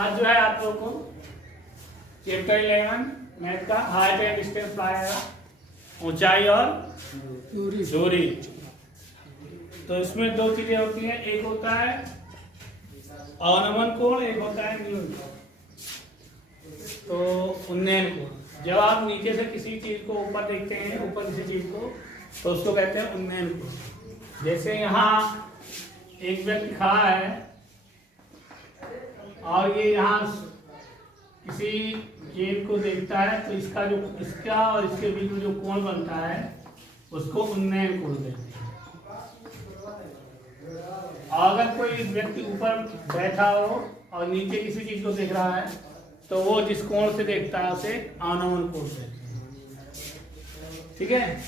आज जो है आप लोगों को चैप्टर 11 मैथ का हाइट एंड डिस्टेंस आएगा, ऊंचाई और दूरी। तो इसमें दो चीजें होती हैं, एक होता है अवनमन कोण, एक होता है न्यून कोण। तो उन्नयन कोण, जब आप नीचे से किसी चीज को ऊपर देखते हैं, ऊपर किसी चीज को, तो उसको कहते हैं उन्नयन कोण। जैसे यहाँ एक व्यक्ति खड़ा है और ये यहाँ किसी गेंद को देखता है, तो इसका और इसके बीच में जो कोण बनता है उसको उन्नयन कोण कहते हैं। अगर कोई व्यक्ति ऊपर बैठा हो और नीचे किसी चीज को देख रहा है, तो वो जिस कोण से देखता है उसे अवनमन कोण कहते हैं। ठीक है,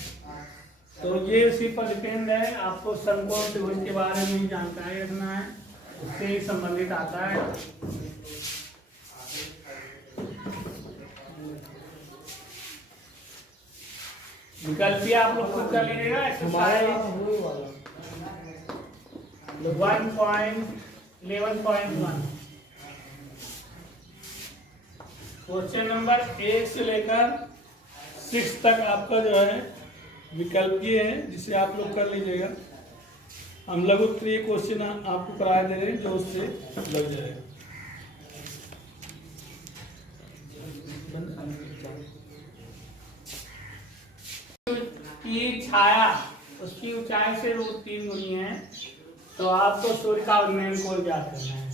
तो ये उसी पर डिपेंड है। आपको समकोण त्रिभुज के बारे में जानकारी रखना है, उससे ही संबंधित आता है। विकल्प आप लोग खुद कर लीजिएगा। एक्सरसाइज 1.11.1 क्वेश्चन नंबर 1 से लेकर 6 तक आपका जो है विकल्पीय है, जिसे आप लोग कर लीजिएगा। हम लघु उत्तरीय क्वेश्चन आपको कराया दे रहे हैं, जो उससे लग जाएगा। की छाया उसकी ऊंचाई से √3 गुनी है, तो आपको सूर्य का उन्नयन कोण ज्ञात करना है।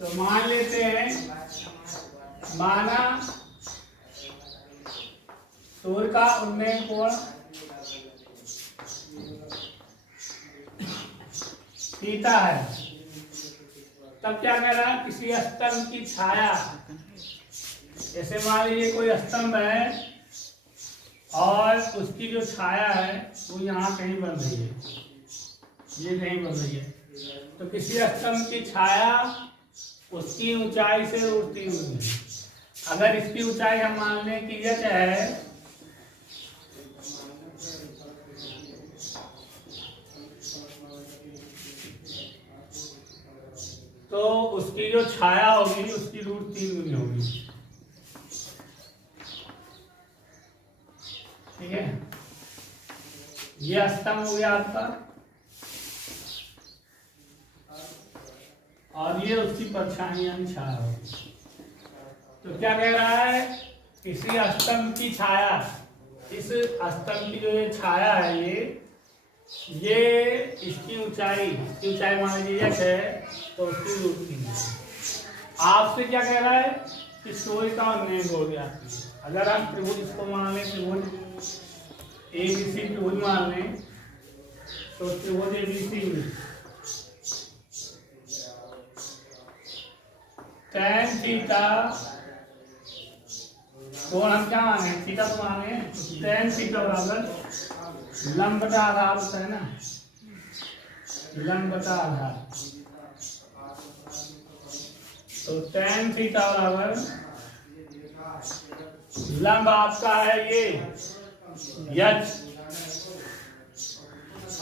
तो मान लेते हैं, माना सूर्य का उन्नयन कोण थीटा है। तब क्या कह रहा है, किसी स्तंभ की छाया, जैसे मान लीजिए कोई स्तंभ है और उसकी जो छाया है वो यहाँ कहीं बन रही है, ये कहीं बन रही है। तो किसी स्तंभ की छाया उसकी ऊंचाई से √3 गुनी है। अगर इसकी ऊंचाई हम मान लें कि h है, तो उसकी जो छाया होगी उसकी √3 गुनी होगी। ठीक है, ये स्तंभ हो गया आपका, और ये उसकी परछाई यानी छाया होगी। तो क्या कह रहा है, किसी स्तंभ की छाया, इस स्तंभ की जो ये छाया है, ये इसकी ऊंचाई मान लीजिए h है, तो उसकी √3 है। आपसे क्या कह रहा है कि सूर्य का उन्नयन कोण ज्ञात कीजिए। अगर हम त्रिभुज इसको मान लें, त्रिभुज ABC त्रिभुज मान लें, तो त्रिभुज ABC में tan थीटा कोण हम क्या माने, थीटा तो माने, tan थीटा बराबर लंब बटा आधार होता है ना, लंब बटा आधार। तो tan थीटा बराबर लंब आपका है ये h,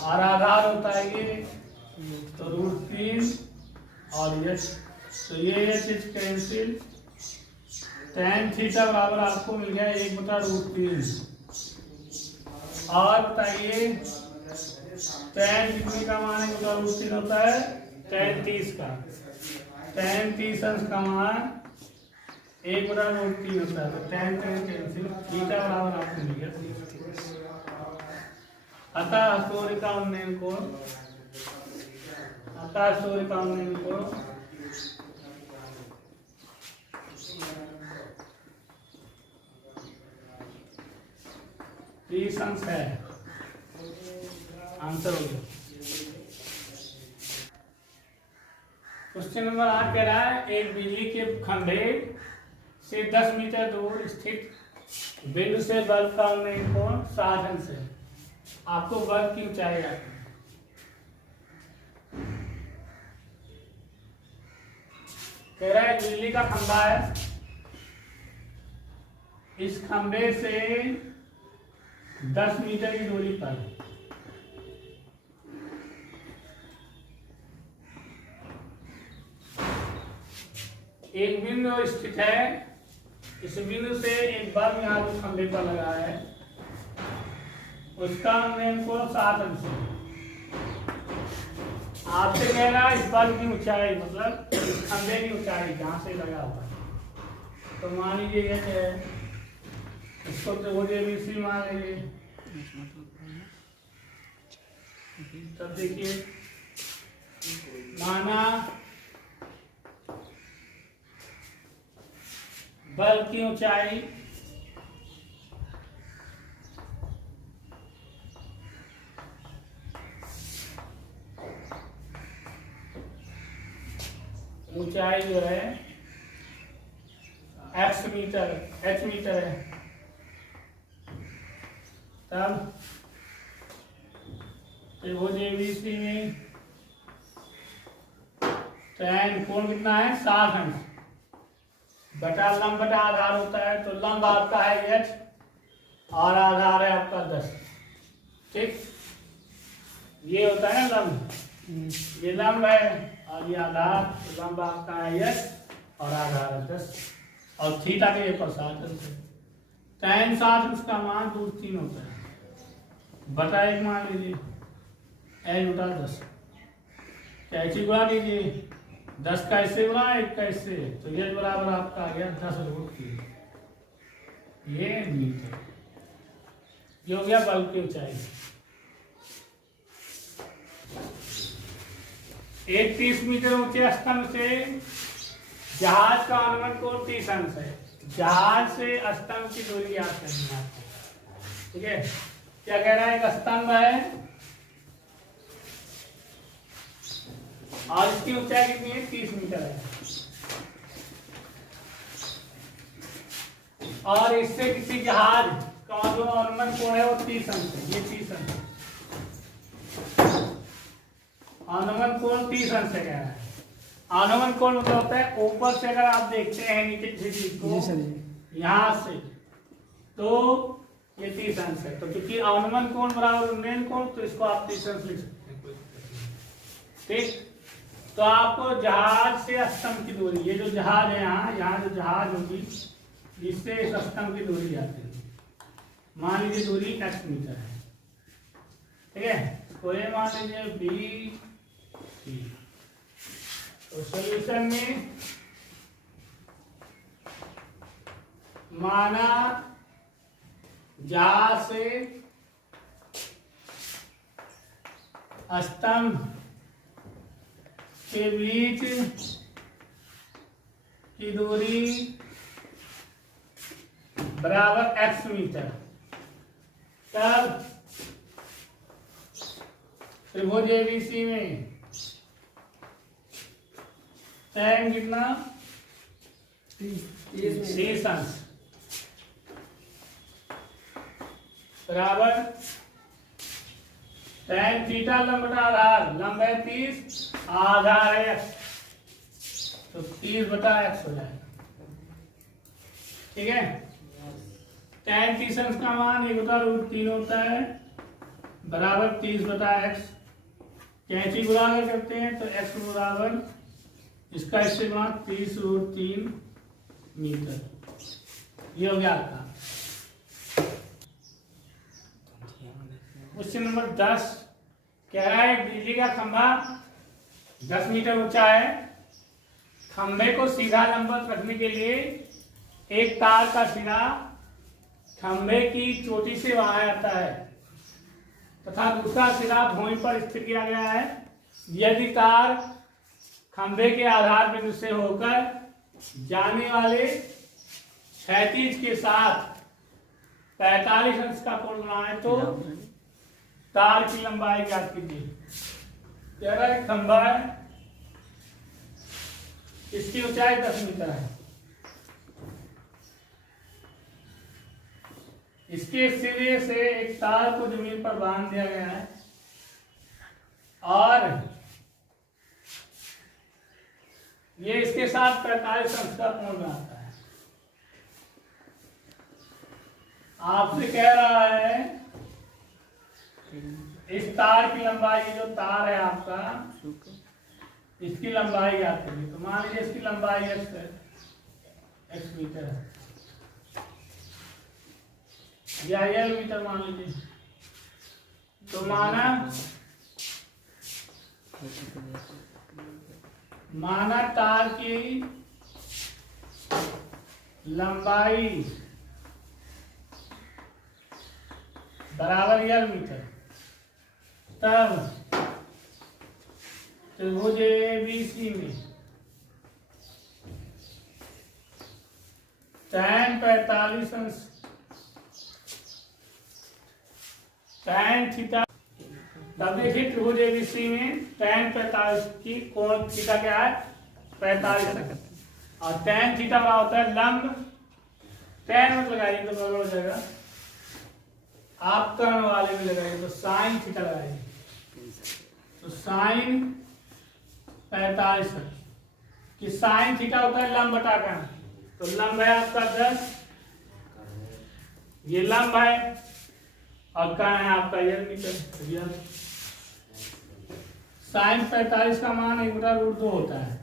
और आधार होता है ये, तो √3 और h, तो ये h कैंसिल। tan थीटा बराबर आपको मिल गया 1/√3। और बताइए tan कितने का मान 1/√3 होता है, tan 30 का, tan 30 अंश का मान 1/√3 होता है। तो tan कैंसिल, थीटा बराबर आपको मिल गया। अतः सूर्य का उन्नयन कोण, अंश है। आंसर हो गया। क्वेश्चन नंबर 8 कह रहा है, एक बिजली के खंभे से 10 मीटर दूर स्थित बिंदु से बल्ब का उन्नयन कोण 60 अंश है। आपको बल्ब की ऊंचाई आती है। कह रहा है बिजली का खंभा है, इस खंभे से 10 मीटर की दूरी पर एक बिंदु स्थित है, इस बिंदु से एक बल्ब यहाँ जो खंभे पर लगा है उसका मेन कोण 60 अंश है। आपसे कह रहा है इस बल्ब की ऊंचाई, मतलब इस खंभे की ऊंचाई जहाँ से लगा हुआ है। तो मान लीजिए ये है, इसको तो वो ABC मान लीजिए। तब देखिए माना बल्ब की ऊंचाई जो है x मीटर, h मीटर है। तब त्रिभुज ABC में tan कोण कितना है 60 अंश बटा लंब बटा आधार होता है, तो लंब आपका है h और आधार है आपका 10। ठीक, ये होता है ना लंब, ये लंब है और ये आधार, तो लंब आपका है h और आधार है 10 और थीटा के ये पर 60 अंश है। tan 60 अंश का मान रूट 3 होता है बटा 1 मान लीजिए h बटा 10, कैसे गुणा लीजिए 10 का इससे गुणा 1 का इससे, तो ये बराबर आपका आ गया 10 रूट 3। ये मीटर, ये हो गया बल्ब की ऊंचाई। एक 30 मीटर ऊंचे स्तंभ से जहाज का अनुमान कोण 30 अंश है। जहाज से स्तंभ की दूरी याद करनी है आपको। ठीक है, क्या कह रहा है, एक स्तंभ है और इसकी ऊंचाई कितनी है 30 मीटर है, और इससे किसी जहाज का जो अनुमान कोण है वो 30 अंश है। ये 30 अंश अनुमान कोण 30 अंश है। क्या है अनुमान कोण, मतलब होता है ऊपर से अगर आप देखते हैं नीचे किसी चीज को यहाँ से, तो ये 30 अंश है। तो क्योंकि अनुमान कोण बराबर मेन कोण, तो इसको आप 30 अंश लिख सकते हैं। ठीक, तो आपको जहाज से स्तंभ की दूरी, ये जो जहाज है यहाँ जो जहाज होगी जिससे इस स्तंभ की दूरी आती है, मान लीजिए दूरी x मीटर है। ठीक है, तो ये मान लीजिए B, तो सॉल्यूशन में माना जहाज से स्तंभ के बीच की दूरी बराबर x मीटर। तब त्रिभुज ABC में tan कितना 30 अंश बराबर tan थीटा लंब बटा आधार, लंब है 30 आधार है x, तो 30 बटा x हो जाएगा। ठीक है, tan 30 अंश का मान 1 बटा रूट 3 होता है बराबर 30 बटा x। कैंची गुणा अगर करते हैं तो x बराबर इसका इससे गुणा 30 रूट 3 मीटर। ये हो गया आपका क्वेश्चन नंबर 10। कह रहा है बिजली का खंभा 10 मीटर ऊंचा है। खंभे को सीधा लंबवत रखने के लिए एक तार का सिरा खंभे की चोटी से वहां आता है तथा दूसरा सिरा भूमि पर स्थिर किया गया है। यदि तार खंभे के आधार बिंदु से होकर जाने वाले क्षैतिज के साथ 45 अंश का कोण बनाए तो तार की लंबाई ज्ञात कीजिए। कह रहा है खंभा है, इसकी ऊंचाई 10 मीटर है, इसके सिरे से एक तार को जमीन पर बांध दिया गया है और ये इसके साथ 45 अंश का कोण बनाता है। आपसे कह रहा है इस तार की लंबाई, जो तार है आपका, इसकी लंबाई ज्ञात करिए। तो मान लीजिए इसकी लंबाई x है, x मीटर है या l मीटर मान लीजिए। तो माना तार की लंबाई बराबर l मीटर, तब त्रिभुज ABC में tan 45 tan थीटा। तब देखिए त्रिभुज ABC में tan 45 की कोण थीटा क्या है 45, और tan थीटा क्या होता है लंब। tan मत लगाइए तो गड़बड़ हो जाएगा, आप कर्ण वाले में लगाइए तो साइन थीटा लगाइए। तो साइन 45 कि साइन थीटा होता है लंब बटा कर्ण। तो लंब है आपका 10, ये लंब है, और कर्ण है आपका l मीटर। साइन 45 का मान 1/√2 होता है।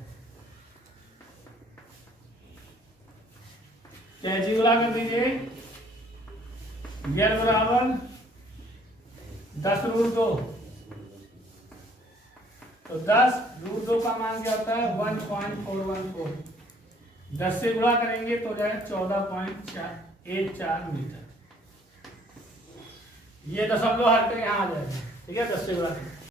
कैंची गुणा कर दीजिए, l बराबर 10√2। तो 10√2 का मान क्या होता है 1.414। 10 से गुणा करेंगे तो जाएगा 14.84 मीटर। ये दशमलव हट कर यहाँ आ जाएगा, ठीक है, 10 से गुणा करेंगे।